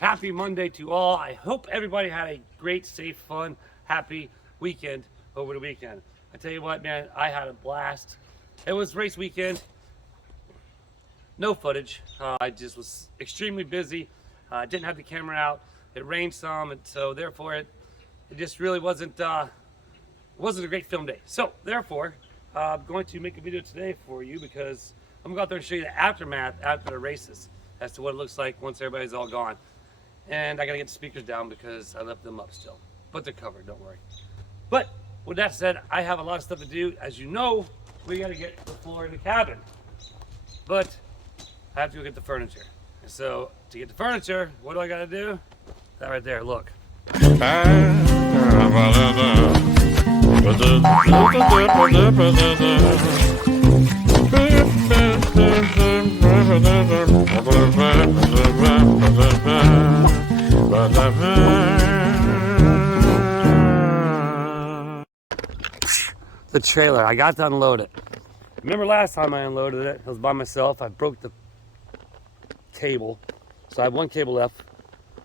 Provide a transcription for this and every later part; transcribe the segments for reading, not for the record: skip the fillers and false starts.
Happy Monday to all. I hope everybody had a great, safe, fun, happy weekend over the weekend. I tell you what, man, I had a blast. It was race weekend. No footage. I just was extremely busy. Didn't have the camera out. It rained some, and so therefore it just really wasn't a great film day. So therefore, I'm going to make a video today for you because I'm going to go out there and show you the aftermath after the races as to what it looks like once everybody's all gone. And I got to get the speakers down because I left them up still. But they're covered, don't worry. But with that said, I have a lot of stuff to do. As you know, we got to get the floor in the cabin. But I have to go get the furniture. And so to get the furniture, what do I got to do? That right there, look. The trailer, I got to unload it. Remember last time I unloaded it, I was by myself. I broke the cable, so I have one cable left.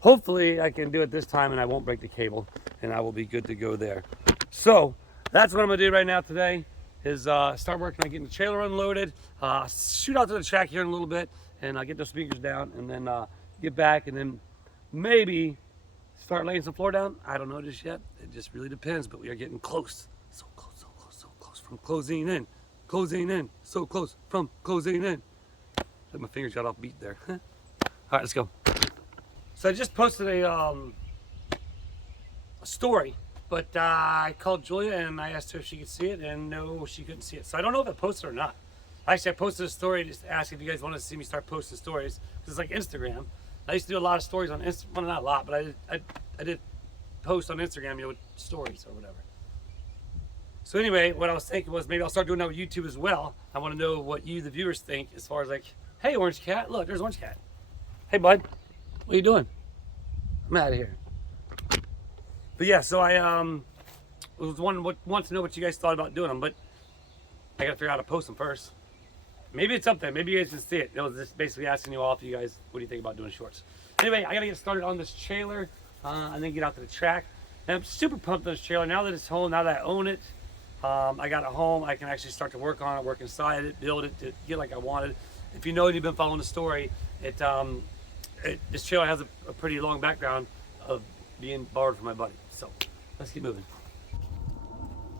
Hopefully I can do it this time and I won't break the cable and I will be good to go there. So that's what I'm gonna do right now today is start working on getting the trailer unloaded, shoot out to the track here in a little bit, and get those speakers down, and then get back, and then maybe start laying some floor down. I don't know just yet. It just really depends, but we are getting close. So close, so close, so close from closing in. Closing in. So close from closing in. My fingers got off beat there. All right, let's go. So I just posted a story, but I called Julia and I asked her if she could see it, and no, she couldn't see it. So I don't know if I posted it or not. Actually, I posted a story just to ask if you guys want to see me start posting stories. Because it's like Instagram. I used to do a lot of stories on Instagram. Well, not a lot, but I did post on Instagram, with stories or whatever. So anyway, what I was thinking was maybe I'll start doing that with YouTube as well. I want to know what you, the viewers, think as far as like, hey, Orange Cat, look, there's Orange Cat. Hey, bud, what are you doing? I'm out of here. But yeah, so I was want to know what you guys thought about doing them, but I got to figure out how to post them first. Maybe it's up there. Maybe you guys can see it. It was just basically asking you all if you guys, what do you think about doing shorts? Anyway, I got to get started on this trailer and then get out to the track. And I'm super pumped on this trailer. Now that it's home, now that I own it, I got it home, I can actually start to work on it, work inside it, build it to get like I wanted. If you know and you've been following the story, this trailer has a pretty long background of being borrowed from my buddy. So let's keep moving.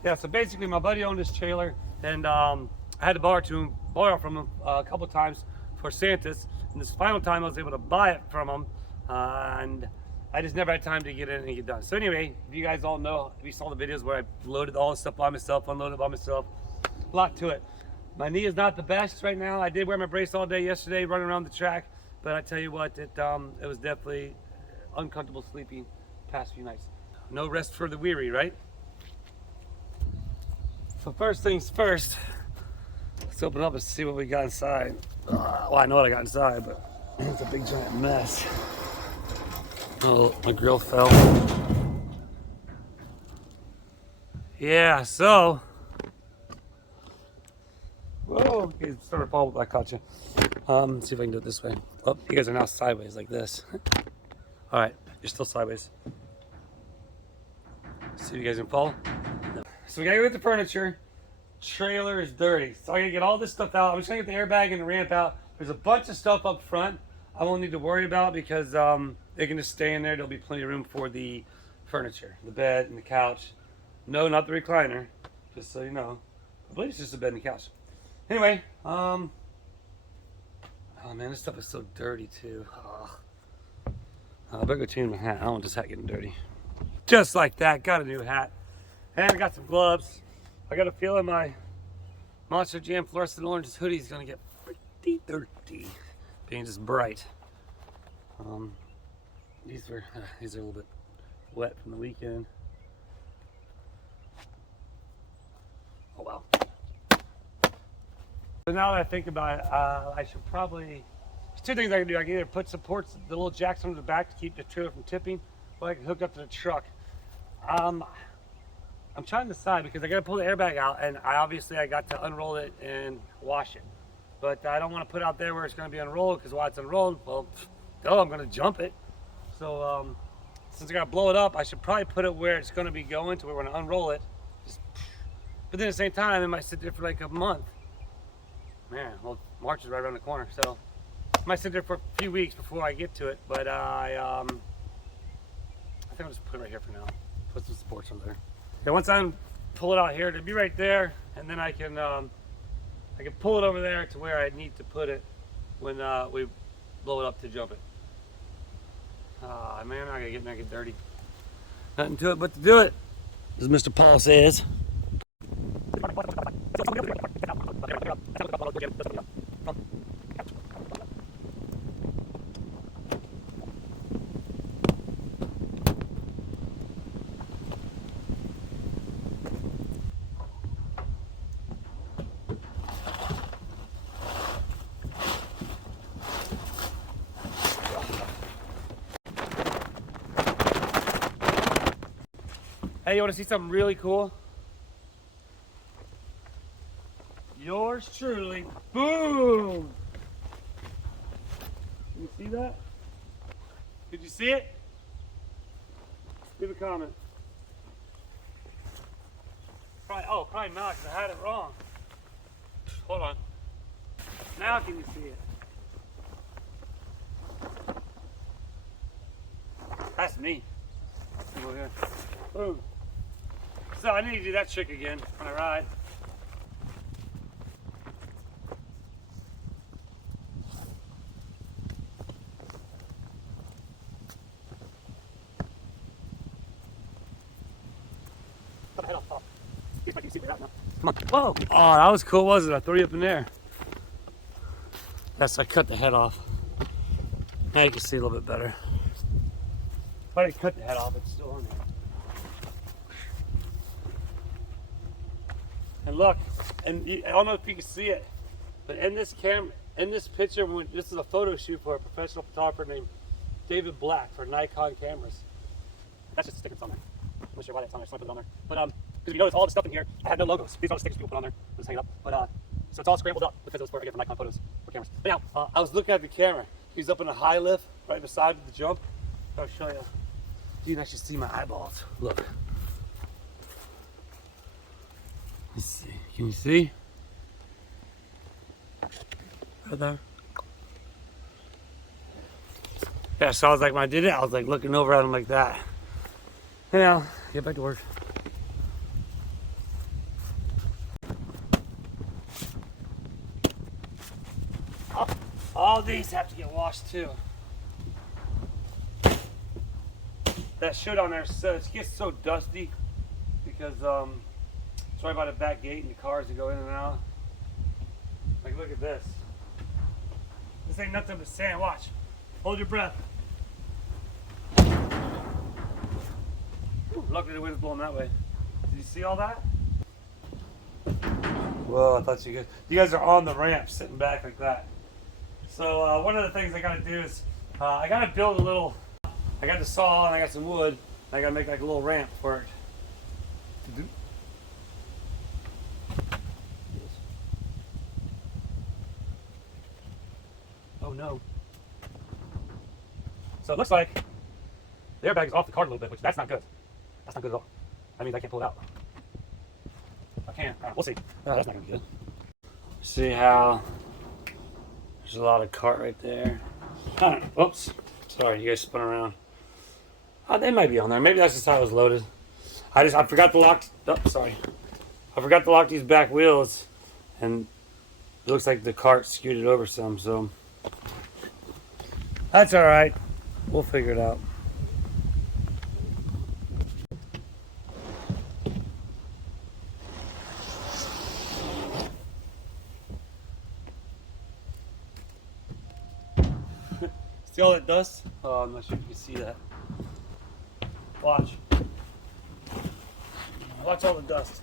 Yeah, so basically my buddy owned this trailer, and I had to borrow from him a couple times for Santa's, and this final time I was able to buy it from him, and I just never had time to get in and get done. So anyway, if you guys all know, if you saw the videos where I loaded all the stuff by myself, unloaded by myself, a lot to it. My knee is not the best right now. I did wear my brace all day yesterday running around the track, but I tell you what, it was definitely uncomfortable sleeping past few nights. No rest for the weary, right? So first things first, let's open up and see what we got inside. Well, I know what I got inside, but it's a big giant mess. Oh, my grill fell. Yeah, so. Whoa, okay, started to fall, I caught you. Let's see if I can do it this way. Oh, you guys are now sideways like this. All right, you're still sideways. See if you guys can follow. No. So we gotta go get the furniture. Trailer is dirty, so I gotta get all this stuff out. I'm just gonna get the airbag and the ramp out. There's a bunch of stuff up front I won't need to worry about because they can just stay in there. There'll be plenty of room for the furniture, the bed and the couch. No, not the recliner, just so you know. I believe it's just a bed and a couch. Anyway, oh man, this stuff is so dirty too. I better go change my hat. I don't want this hat getting dirty. Just like that, got a new hat. And I got some gloves. I got a feeling my Monster Jam fluorescent orange hoodie is gonna get pretty dirty, being just bright. These are a little bit wet from the weekend. Oh wow. So now that I think about it, I should probably, there's two things I can do. I can either put supports, the little jacks on the back to keep the trailer from tipping, or I can hook up to the truck. I'm trying to decide because I got to pull the airbag out, and I got to unroll it and wash it. But I don't want to put it out there where it's going to be unrolled, because while it's unrolled, well, I'm going to jump it. So since I gotta blow it up, I should probably put it where it's gonna be going to where when I unroll it. But then at the same time, it might sit there for like a month. Man, well, March is right around the corner, so I might sit there for a few weeks before I get to it. But I think I'll just put it right here for now. Put some sports on there. Okay, once I pull it out here, it'll be right there, and then I can pull it over there to where I need to put it when we blow it up to jump it. Man, I gotta get naked dirty. Nothing to it but to do it, as Mr. Paul says. Hey, you want to see something really cool? Yours truly. Boom! Can you see that? Did you see it? Leave a comment. Probably not, because I had it wrong. Hold on. Now can you see it? That's me. Go here. Boom. So I need to do that trick again when I ride. Put my head off. Come on. Whoa! Oh, that was cool, wasn't it? I threw you up in there. Yes, I cut the head off. Now you can see a little bit better. If I didn't cut the head off, it's still on there. And look, and I don't know if you can see it, but in this picture, this is a photo shoot for a professional photographer named David Black for Nikon cameras. That's just a sticker that's on there. I'm not sure why that's on there, so I put it on there. But because you notice all the stuff in here, I had no logos. These are all the stickers people put on there. I'll just hang it up. But so it's all scrambled up because it was for Nikon photos for cameras. But now, I was looking at the camera. He's up in a high lift right beside the jump. I'll show you. You can actually see my eyeballs. Look. Let's see. Can you see? Right there. Yeah, so I was like, when I did it, I was like looking over at him like that. Anyhow, get back to work. All these have to get washed too. That shit on there, so it gets so dusty because it's right by the back gate and the cars that go in and out. Like, look at this. This ain't nothing but sand. Watch. Hold your breath. Luckily the wind's blowing that way. Did you see all that? Whoa, I thought you guys. You guys are on the ramp, sitting back like that. So one of the things I gotta do is I gotta build a little. I got the saw and I got some wood. And I gotta make like a little ramp for it to do. Oh no. So it looks like the airbag is off the cart a little bit, which that's not good. That's not good at all. That means I can't pull it out. I can. We'll see. That's not gonna be good. See how there's a lot of cart right there. Oops. Sorry, you guys spun around. They might be on there. Maybe that's just how it was loaded. I forgot to lock. Oh, sorry. I forgot to lock these back wheels, and it looks like the cart skewed it over some. So that's all right. We'll figure it out. See all that dust? Oh, I'm not sure if you can see that. Watch. Watch all the dust.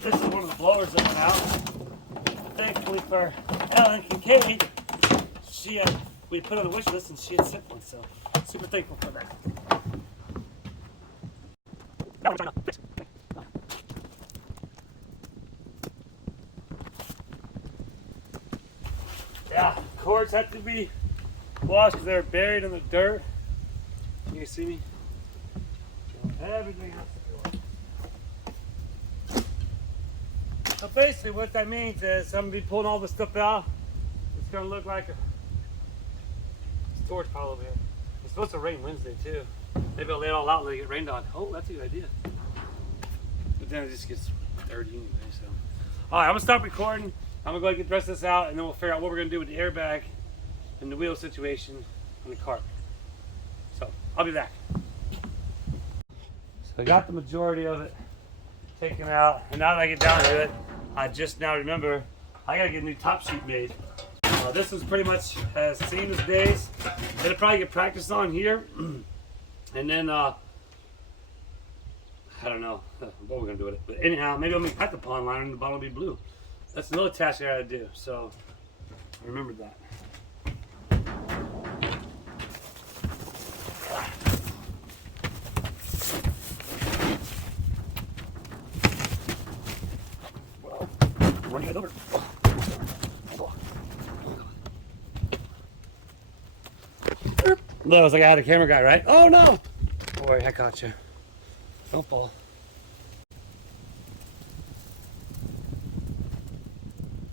This is one of the blowers that went out. Thankfully for Ellen Kincaid, we put on the wish list and she had sent one, so super thankful for that. Now we're trying to fix it. Yeah, cords have to be washed because they're buried in the dirt. Can you see me? Everything has to be washed. So basically what that means is I'm going to be pulling all this stuff out. It's going to look like a storage pile over here. It's supposed to rain Wednesday too. Maybe I'll lay it all out and let it get rained on. Oh, that's a good idea. But then it just gets dirty anyway, so. All right, I'm gonna stop recording. I'm gonna go ahead and get the rest of this out, and then we'll figure out what we're gonna do with the airbag and the wheel situation on the cart. So, I'll be back. So I got the majority of it taken out, and now that I get down to it, I just now remember I gotta get a new top sheet made. This was pretty much as seen as days. It'll probably get practiced on here, and then I don't know what we're gonna do with it. But anyhow, maybe I'm gonna cut the pond liner and the bottle will be blue. That's another task I gotta do. So remember that. Well, running it over. That was like I had a camera guy, right? Oh no! Don't worry, I caught you. Don't fall.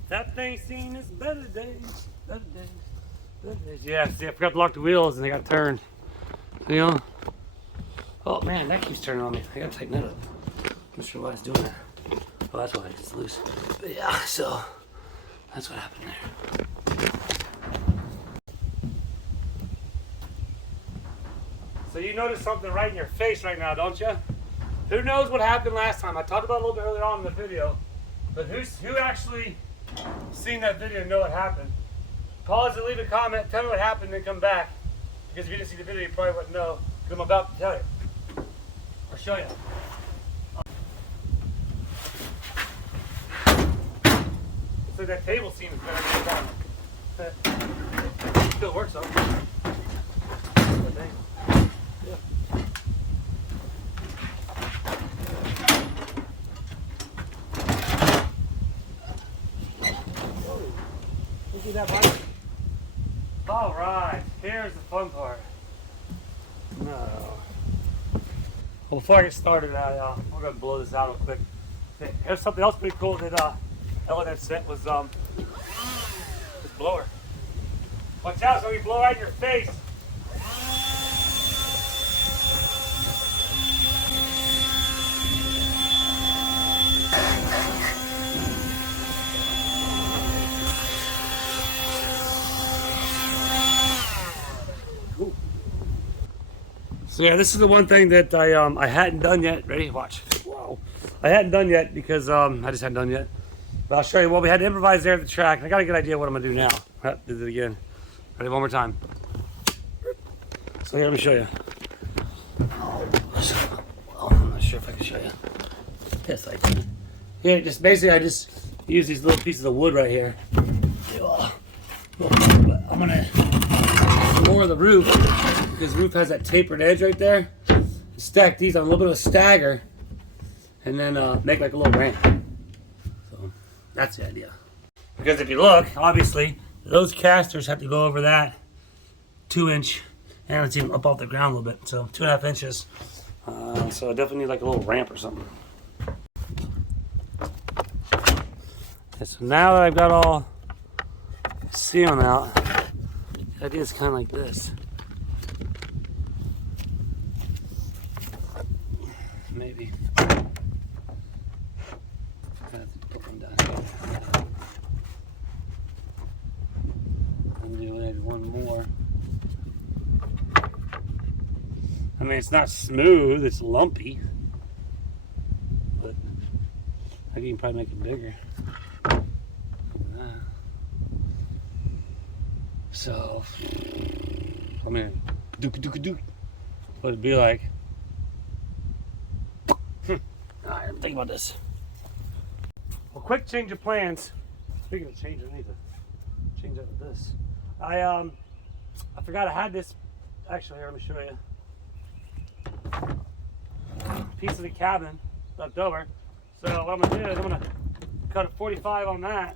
That thing seen is better days, better days, better days. Yeah, see, I forgot to lock the wheels and they got turned. You know? Oh man, that keeps turning on me. I gotta tighten that up. I'm not sure why it's doing that. Oh, that's why it's loose. But yeah, so that's what happened there. So you notice something right in your face right now, don't you? Who knows what happened last time? I talked about it a little bit earlier on in the video, but who actually seen that video and know what happened? Pause and leave a comment, tell me what happened, then come back. Because if you didn't see the video, you probably wouldn't know, because I'm about to tell you. Or show you. So that table seems better than it still works though. That bike? All right, here's the fun part. No. Well, before I get started, we're gonna blow this out real quick. Here's something else pretty cool that Ellen had sent was this blower. Watch out, so you blow right in your face. So yeah, this is the one thing that I hadn't done yet. Ready? Watch. Whoa. I hadn't done yet because I just hadn't done yet. But I'll show you what we had to improvise there at the track. And I got a good idea what I'm gonna do now. Did it again. Ready? One more time. So here, let me show you. Oh, I'm not sure if I can show you. Yes, I can. Yeah, just basically I just use these little pieces of wood right here. I'm gonna some more of the roof because the roof has that tapered edge right there. Stack these on a little bit of a stagger, and then make like a little ramp. So that's the idea. Because if you look, obviously those casters have to go over that 2-inch, and it's even up off the ground a little bit, so 2.5 inches. So I definitely need like a little ramp or something. Okay, so now that I've got all sealing out, the idea is kind of like this. Maybe. I have to put them down. And do maybe one more. I mean, it's not smooth, it's lumpy. But I think you can probably make it bigger. So, I mean, what it'd be like. Alright, think about this. Well, quick change of plans. Speaking of change, I need to change out of this. I forgot I had this. Actually, here, let me show you. Piece of the cabin left over. So what I'm gonna do is I'm gonna cut a 45 on that,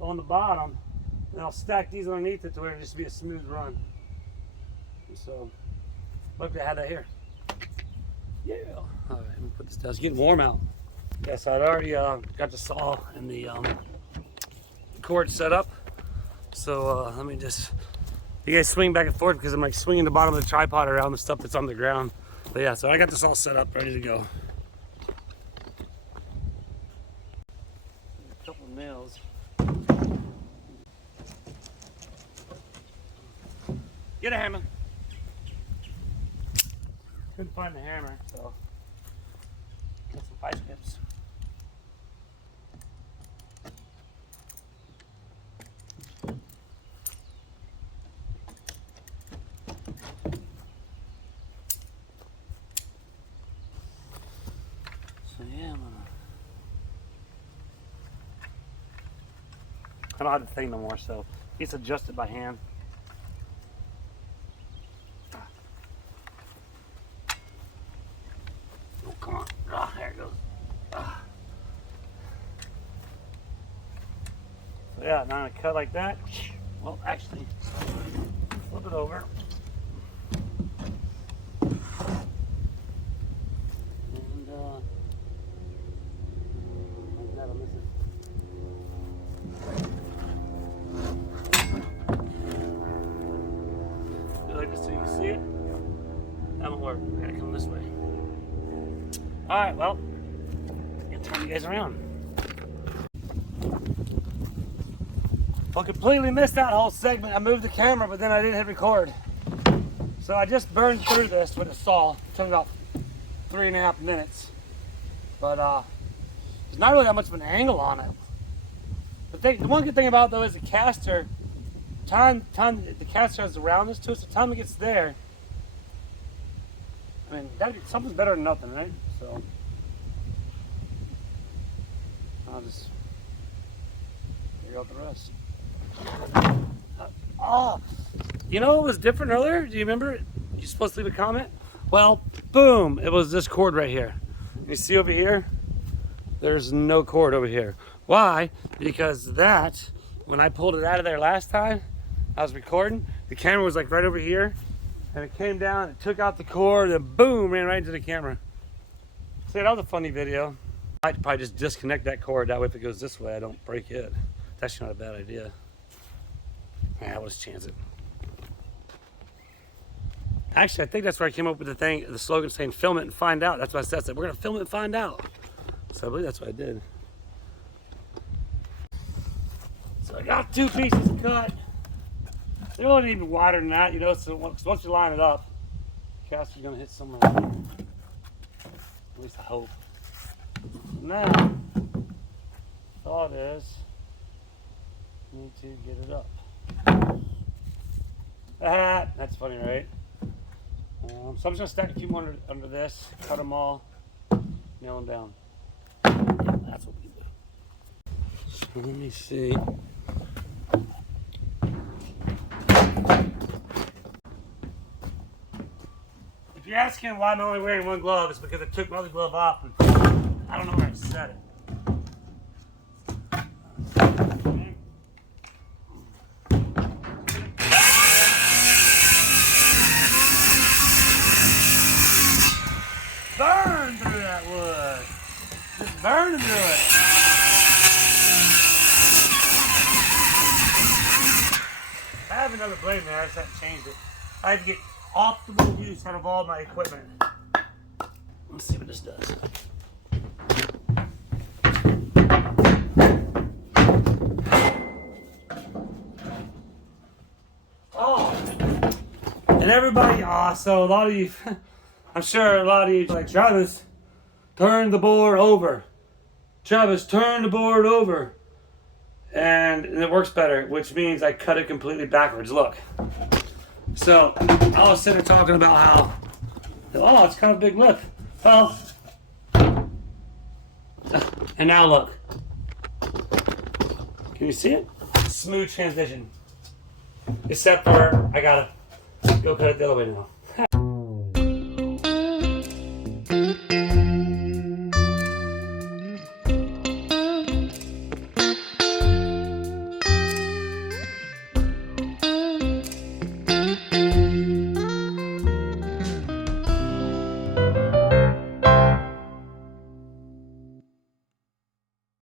on the bottom, And I'll stack these underneath it to where it just be a smooth run. And so, look, I had that here. Yeah. All right, let me put this down. It's getting warm out. Yes, I'd already got the saw and the cord set up. So let me just, you guys swing back and forth because I'm like swinging the bottom of the tripod around the stuff that's on the ground. But yeah, so I got this all set up, ready to go. A couple of nails. Get a hammer. Couldn't find the hammer, so get some vice grips. So yeah, I don't have the thing no more, so it's adjusted by hand. Oh, come on. Oh, there it goes. So yeah, now I'm gonna cut like that. Well, actually, flip it over. And like that, I'll miss it. Do like this so you can see it. That won't work. I gotta come this way. Alright, well, I'm gonna turn you guys around. Well, completely missed that whole segment. I moved the camera, but then I didn't hit record. So I just burned through this with a saw. It took about 3.5 minutes. But there's not really that much of an angle on it. The one good thing about it though is the caster, the caster has the roundness to it, so time it gets there, I mean, something's better than nothing, right? So I'll just figure out the rest. Oh, you know what was different earlier? Do you remember? You're supposed to leave a comment? Well, boom, it was this cord right here. You see over here? There's no cord over here. Why? Because that, when I pulled it out of there last time, I was recording, the camera was like right over here, and it came down, it took out the cord, and boom, ran right into the camera. See, that was a funny video. I'd probably just disconnect that cord, that way if it goes this way, I don't break it. That's not a bad idea. Yeah, let's chance it. Actually, I think that's where I came up with the slogan saying, film it and find out. That's what I said. I said, we're gonna film it and find out. So I believe that's what I did. So I got 2 pieces cut. They're only even wider than that, you know, so once you line it up, the caster's gonna hit somewhere. At least I hope. Now, thought is, need to get it up. That's funny, right? So I'm just gonna stack a few more under this, cut them all, nail them down. That's what we do. So let me see. If you're asking why I'm only wearing one glove, it's because I took my other glove off and I don't know where I set it. Burn through that wood. Just burn through it. I have another blade there, I just haven't changed it. I have to get optimal use out of all my equipment. Let's see what this does. Oh, and everybody, so a lot of you, I'm sure a lot of you like, Travis, turn the board over. Travis, turn the board over. And it works better, which means I cut it completely backwards. Look. So I was sitting there talking about how, oh, it's kind of a big lift. Well, and now look. Can you see it? Smooth transition. Except for I gotta go cut it the other way now.